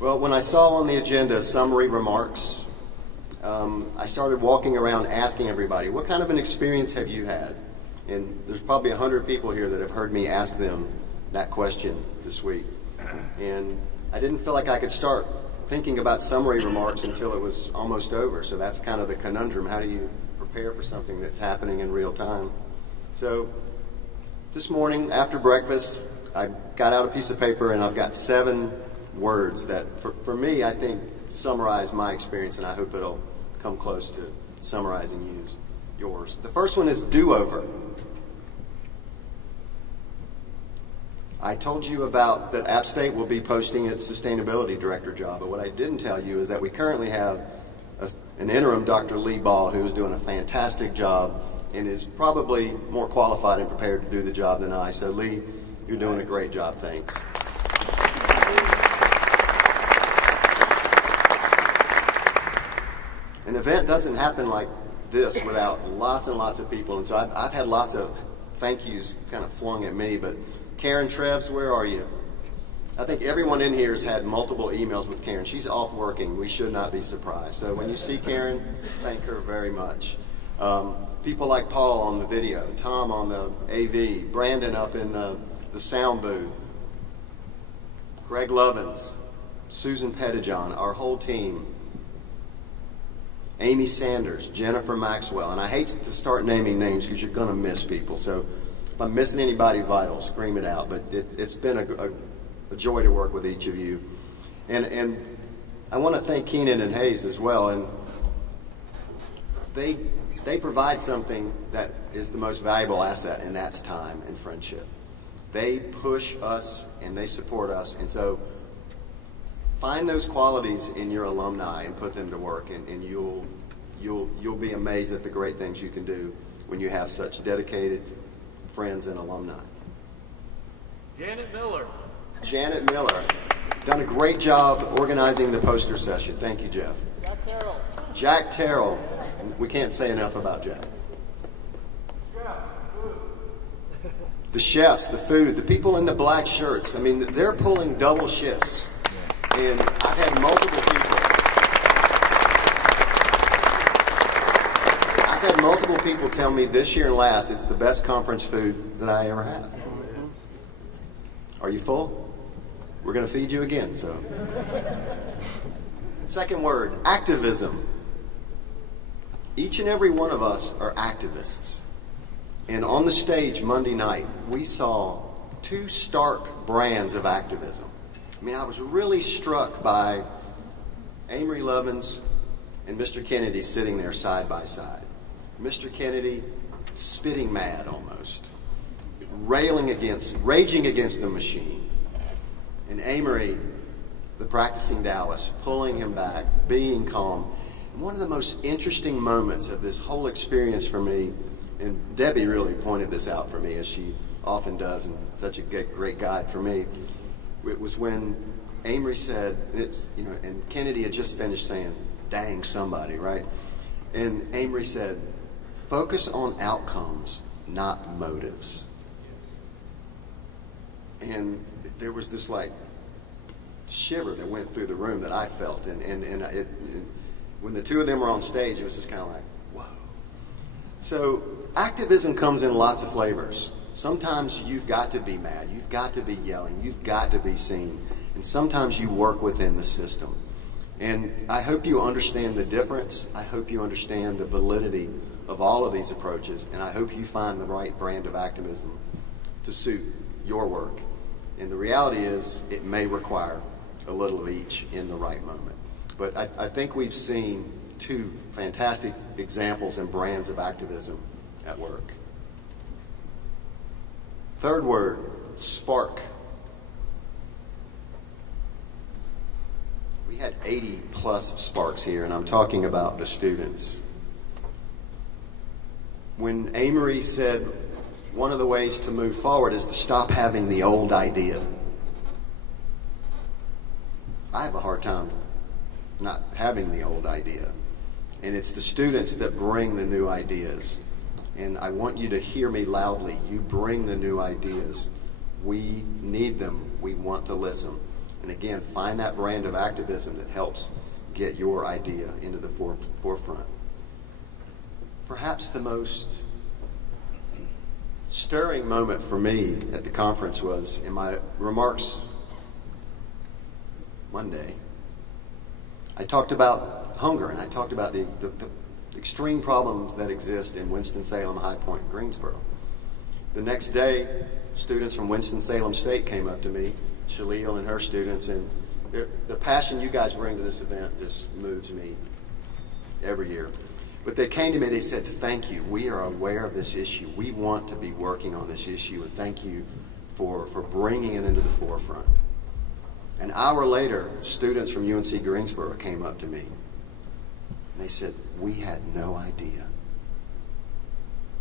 Well, when I saw on the agenda summary remarks, I started walking around asking everybody, what kind of an experience have you had? And there's probably 100 people here that have heard me ask them that question this week. And I didn't feel like I could start thinking about summary remarks until it was almost over. So that's kind of the conundrum. How do you prepare for something that's happening in real time? So this morning after breakfast, I got out a piece of paper and I've got 7 words that, for me, I think summarize my experience, and I hope it'll come close to summarizing yours. The first one is do-over. I told you about that App State will be posting its sustainability director job, but what I didn't tell you is that we currently have an interim Dr. Lee Ball who is doing a fantastic job and is probably more qualified and prepared to do the job than I. So Lee, you're doing a great job. Thanks. An event doesn't happen like this without lots and lots of people, and so I've had lots of thank yous kind of flung at me, but Karen Treves, where are you? I think everyone in here has had multiple emails with Karen. She's off working. We should not be surprised. So when you see Karen, thank her very much. People like Paul on the video, Tom on the AV, Brandon up in the sound booth, Greg Lovins, Susan Pettijohn, our whole team, Amy Sanders, Jennifer Maxwell, and I hate to start naming names because you're going to miss people. So if I'm missing anybody vital, scream it out. But it's been a joy to work with each of you. And I want to thank Keenan and Hayes as well. And they provide something that is the most valuable asset, and that's time and friendship. They push us and they support us. And so find those qualities in your alumni and put them to work, and you'll be amazed at the great things you can do when you have such dedicated friends and alumni. Janet Miller. Janet Miller, done a great job organizing the poster session. Thank you, Jeff. Jack Terrell. Jack Terrell. We can't say enough about Jack. The chefs, the food, the people in the black shirts. I mean, they're pulling double shifts. And I've had multiple people tell me this year and last, it's the best conference food that I ever had. Are you full? We're going to feed you again. So, second word, activism. Each and every one of us are activists. And on the stage Monday night, we saw 2 stark brands of activism. I mean, I was really struck by Amory Lovins and Mr. Kennedy sitting there side by side. Mr. Kennedy spitting mad almost, raging against the machine. And Amory, the practicing Taoist, pulling him back, being calm. And one of the most interesting moments of this whole experience for me, and Debbie really pointed this out for me, as she often does, and such a great guide for me, it was when Amory said, and Kennedy had just finished saying, dang somebody, right? And Amory said, focus on outcomes, not motives. And there was this like shiver that went through the room that I felt. And when the 2 of them were on stage, it was just kind of like, whoa. So activism comes in lots of flavors. Sometimes you've got to be mad, you've got to be yelling, you've got to be seen. And sometimes you work within the system. And I hope you understand the difference. I hope you understand the validity of all of these approaches. And I hope you find the right brand of activism to suit your work. And the reality is it may require a little of each in the right moment. But I think we've seen 2 fantastic examples and brands of activism at work. Third word, spark. We had 80 plus sparks here, and I'm talking about the students. When Amory said one of the ways to move forward is to stop having the old idea, I have a hard time not having the old idea. And it's the students that bring the new ideas. And I want you to hear me loudly. You bring the new ideas. We need them. We want to listen. And again, find that brand of activism that helps get your idea into the forefront. Perhaps the most stirring moment for me at the conference was in my remarks Monday. I talked about hunger, and I talked about the extreme problems that exist in Winston-Salem, High Point, and Greensboro. The next day, students from Winston-Salem State came up to me, Shaleel and her students, and the passion you guys bring to this event just moves me every year. But they came to me and they said, thank you. We are aware of this issue. We want to be working on this issue, and thank you for bringing it into the forefront. An hour later, students from UNC Greensboro came up to me. And they said, we had no idea.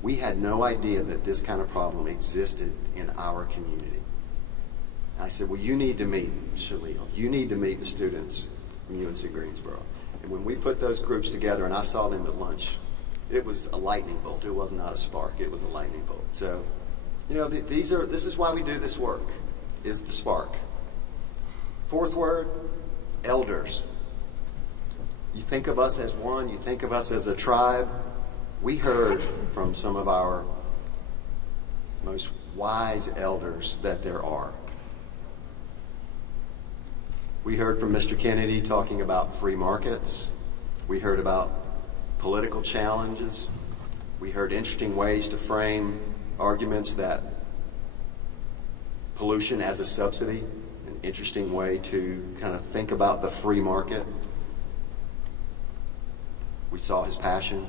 We had no idea that this kind of problem existed in our community. And I said, well, you need to meet Shaleel. You need to meet the students from UNC Greensboro. And when we put those groups together, and I saw them at lunch, it was a lightning bolt. It was not a spark. It was a lightning bolt. So, you know, this is why we do this work, is the spark. Fourth word, elders. You think of us as one. You think of us as a tribe. We heard from some of our most wise elders that there are. We heard from Mr. Kennedy talking about free markets. We heard about political challenges. We heard interesting ways to frame arguments that pollution as a subsidy, an interesting way to kind of think about the free market. We saw his passion.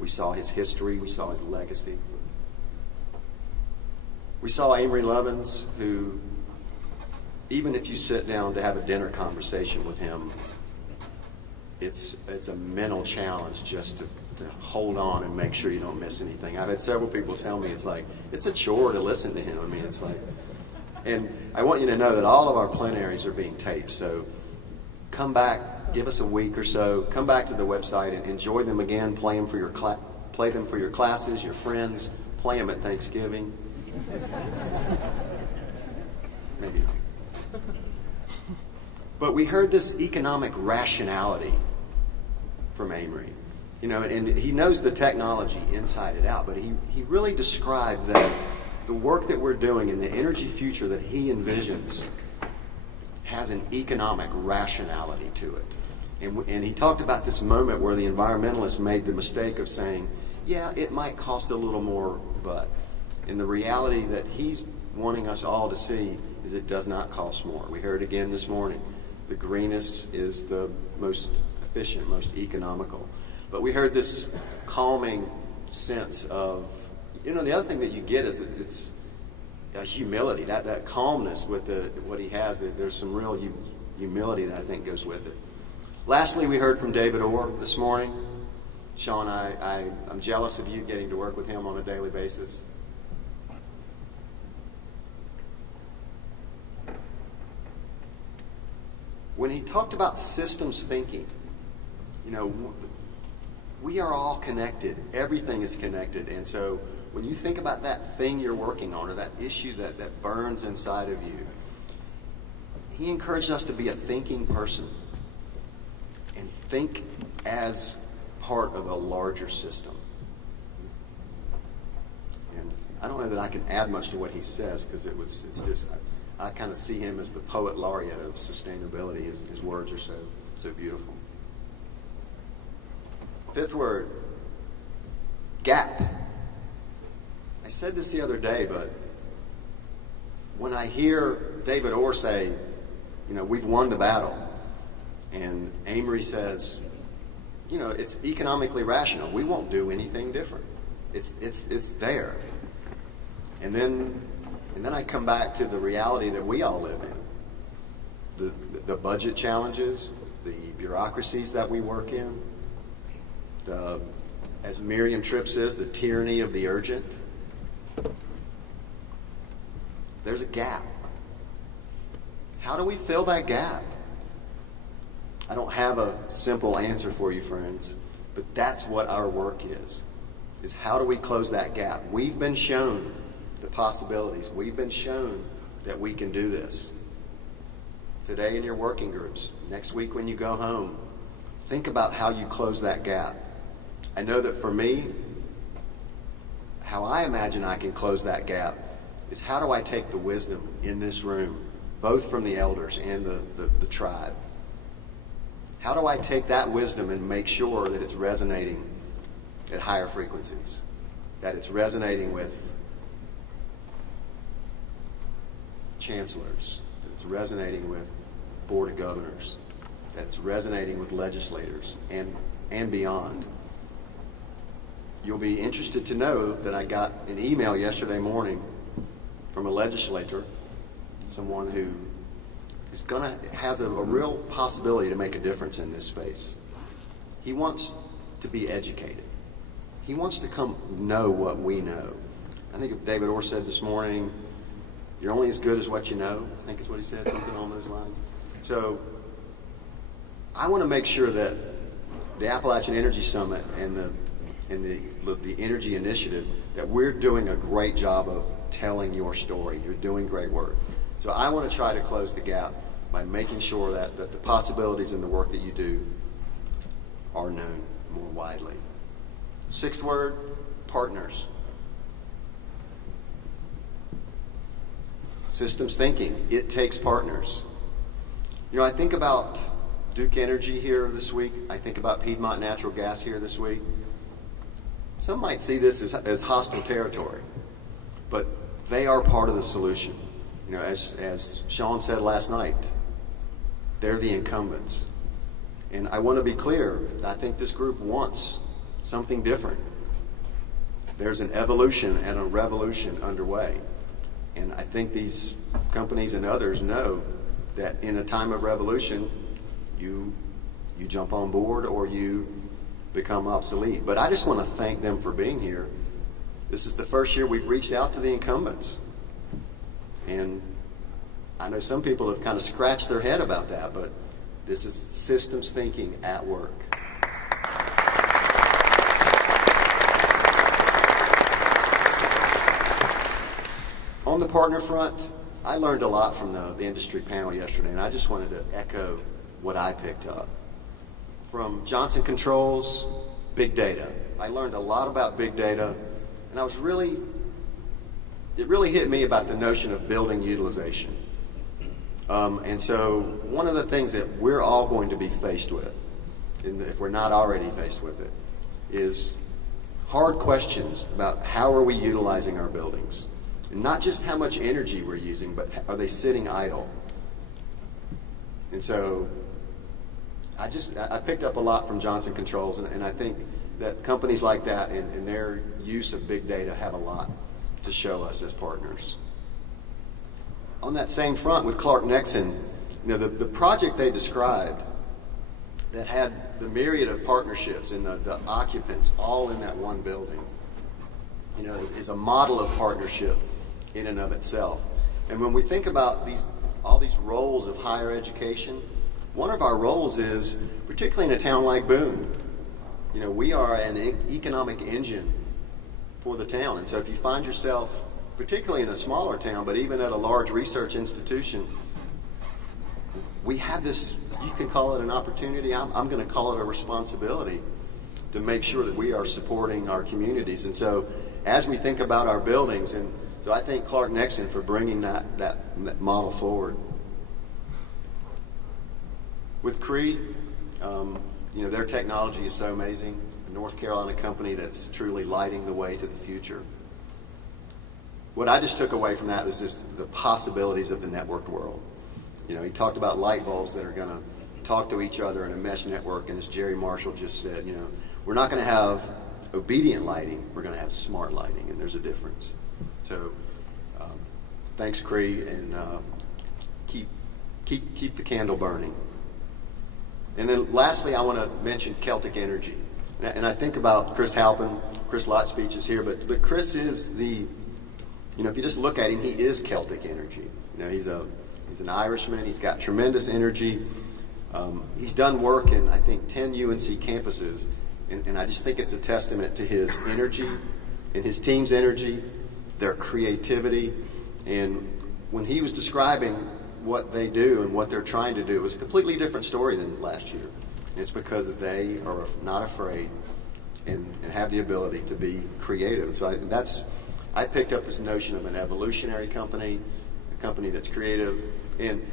We saw his history. We saw his legacy. We saw Amory Lovins, who, even if you sit down to have a dinner conversation with him, it's a mental challenge just to hold on and make sure you don't miss anything. I've had several people tell me it's a chore to listen to him. I mean, it's like, and I want you to know that all of our plenaries are being taped. So come back, give us a week or so, come back to the website and enjoy them again. Play them for your classes, your friends. Play them at Thanksgiving. Maybe not. But we heard this economic rationality from Amory. You know, and he knows the technology inside and out, but he really described that the work that we're doing in the energy future that he envisions has an economic rationality to it. And he talked about this moment where the environmentalists made the mistake of saying, yeah, it might cost a little more, but in the reality that he's wanting us all to see is it does not cost more. We heard again this morning, the greenest is the most efficient, most economical. But we heard this calming sense of, you know, the other thing that you get is that it's a humility, that calmness with what he has. There's some real humility that I think goes with it. Lastly, we heard from David Orr this morning. Sean, I'm jealous of you getting to work with him on a daily basis. When he talked about systems thinking, you know, we are all connected. Everything is connected. And so when you think about that thing you're working on or that issue that burns inside of you, he encouraged us to be a thinking person and think as part of a larger system. And I don't know that I can add much to what he says because it's just, I kind of see him as the poet laureate of sustainability. His words are so beautiful. Fifth word, gap. I said this the other day, but when I hear David Orr say, you know, we've won the battle, and Amory says, you know, it's economically rational. We won't do anything different. It's there. And then I come back to the reality that we all live in. The budget challenges, the bureaucracies that we work in, as Miriam Tripp says, the tyranny of the urgent. There's a gap. How do we fill that gap? I don't have a simple answer for you, friends, but that's what our work is how do we close that gap? We've been shown the possibilities. We've been shown that we can do this. today in your working groups, next week when you go home, think about how you close that gap. I know that for me, how I imagine I can close that gap is how do I take the wisdom in this room, both from the elders and the tribe? How do I take that wisdom and make sure that it's resonating at higher frequencies, that it's resonating with chancellors, that it's resonating with board of governors, that it's resonating with legislators and beyond? You'll be interested to know that I got an email yesterday morning from a legislator, someone who has a real possibility to make a difference in this space. He wants to be educated. He wants to come know what we know. I think David Orr said this morning, you're only as good as what you know. I think is what he said, something on those lines. So I want to make sure that the Appalachian Energy Summit and the Energy Initiative, that we're doing a great job of telling your story. You're doing great work. So I want to try to close the gap by making sure that the possibilities in the work that you do are known more widely. Sixth word, partners. Systems thinking. It takes partners. You know, I think about Duke Energy here this week. I think about Piedmont Natural Gas here this week. Some might see this as hostile territory, but they are part of the solution. You know, as Sean said last night, they're the incumbents. And I want to be clear, I think this group wants something different. There's an evolution and a revolution underway. And I think these companies and others know that in a time of revolution, you jump on board or you become obsolete. But I just want to thank them for being here. This is the first year we've reached out to the incumbents. And I know some people have kind of scratched their head about that, but this is systems thinking at work. On the partner front, I learned a lot from the industry panel yesterday, and I just wanted to echo what I picked up. From Johnson Controls, big data. I learned a lot about big data, and it really hit me about the notion of building utilization. And so one of the things that we're all going to be faced with, if we're not already faced with it, is hard questions about how are we utilizing our buildings. And not just how much energy we're using, but are they sitting idle? And so I picked up a lot from Johnson Controls, and I think that companies like that and their use of big data have a lot to show us as partners. On that same front with Clark Nexen, you know, the project they described that had the myriad of partnerships and the occupants all in that one building, you know, is a model of partnership in and of itself. And when we think about all these roles of higher education, one of our roles is, particularly in a town like Boone, you know, we are an economic engine for the town. And so if you find yourself, particularly in a smaller town, but even at a large research institution, we have this, you can call it an opportunity, I'm going to call it a responsibility to make sure that we are supporting our communities. And so as we think about our buildings, and so I thank Clark Nexen for bringing that model forward. With Creed, you know, their technology is so amazing. A North Carolina company that's truly lighting the way to the future. What I just took away from that was just the possibilities of the networked world. You know, he talked about light bulbs that are going to talk to each other in a mesh network, and as Jerry Marshall just said, you know, we're not going to have obedient lighting, we're going to have smart lighting, and there's a difference. So, thanks, Creed, and keep the candle burning. And then lastly, I want to mention Celtic Energy. And I think about Chris Halpin. Chris Lott's speech is here, but Chris is you know, if you just look at him, he is Celtic Energy. You know, he's an Irishman. He's got tremendous energy. He's done work in, I think, 10 UNC campuses. And I just think it's a testament to his energy and his team's energy, their creativity. And when he was describing what they do and what they're trying to do is a completely different story than last year. It's because they are not afraid and have the ability to be creative. So I picked up this notion of an evolutionary company, a company that's creative. And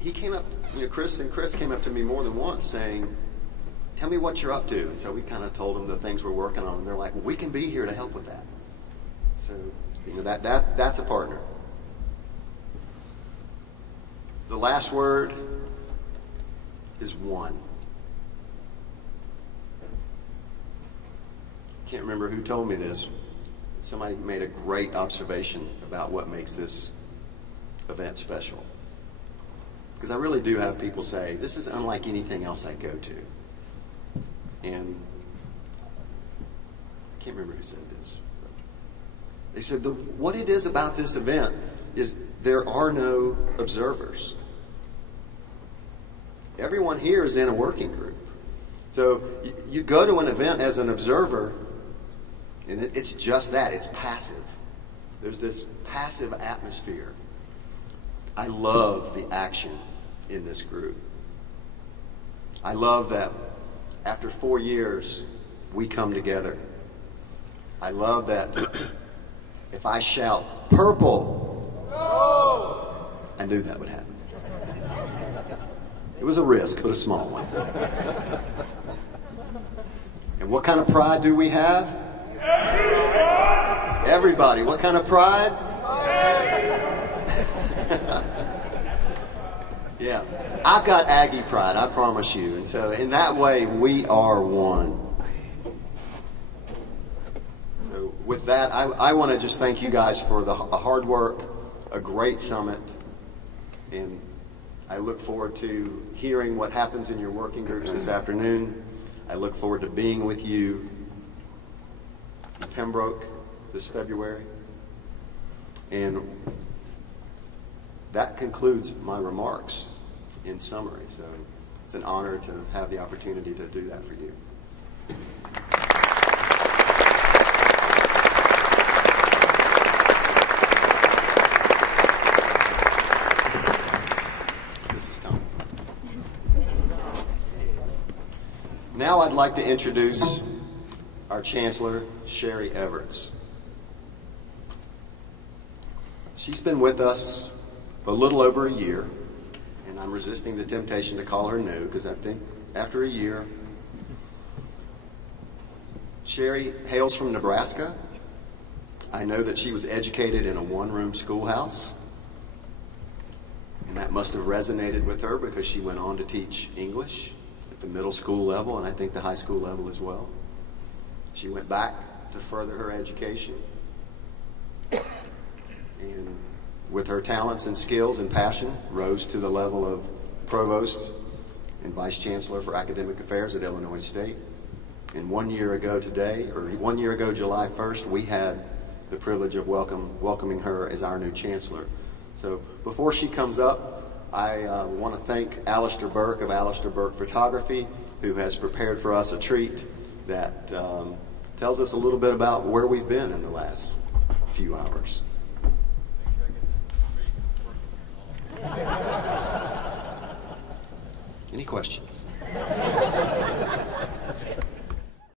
he came up, Chris came up to me more than once saying, tell me what you're up to. And so we kind of told them the things we're working on. And they're like, well, we can be here to help with that. So that's a partner. The last word is one. Can't remember who told me this. Somebody made a great observation about what makes this event special. Because I really do have people say, this is unlike anything else I go to. And I can't remember who said this. They said, what it is about this event is there are no observers. Everyone here is in a working group. So you go to an event as an observer, and it's just that. It's passive. There's this passive atmosphere. I love the action in this group. I love that after 4 years, we come together. I love that if I shout, purple, no! I knew that would happen. It was a risk, but a small one. And what kind of pride do we have? Everybody. What kind of pride? Yeah. I've got Aggie pride, I promise you. And so in that way, we are one. So with that, I want to just thank you guys for the hard work, a great summit. And I look forward to hearing what happens in your working groups this afternoon. I look forward to being with you in Pembroke this February. And that concludes my remarks in summary. So it's an honor to have the opportunity to do that for you. This is Tom. Now I'd like to introduce our Chancellor, Sherry Everett. She's been with us for a little over a year, and I'm resisting the temptation to call her new because I think after a year, Sherry hails from Nebraska. I know that she was educated in a one-room schoolhouse, and that must have resonated with her because she went on to teach English at the middle school level and I think the high school level as well. She went back to further her education, and with her talents and skills and passion, rose to the level of Provost and Vice Chancellor for Academic Affairs at Illinois State. And 1 year ago today, or 1 year ago, July 1st, we had the privilege of welcoming her as our new Chancellor. So before she comes up, I want to thank Alistair Burke of Alistair Burke Photography, who has prepared for us a treat that tells us a little bit about where we've been in the last few hours. Any questions?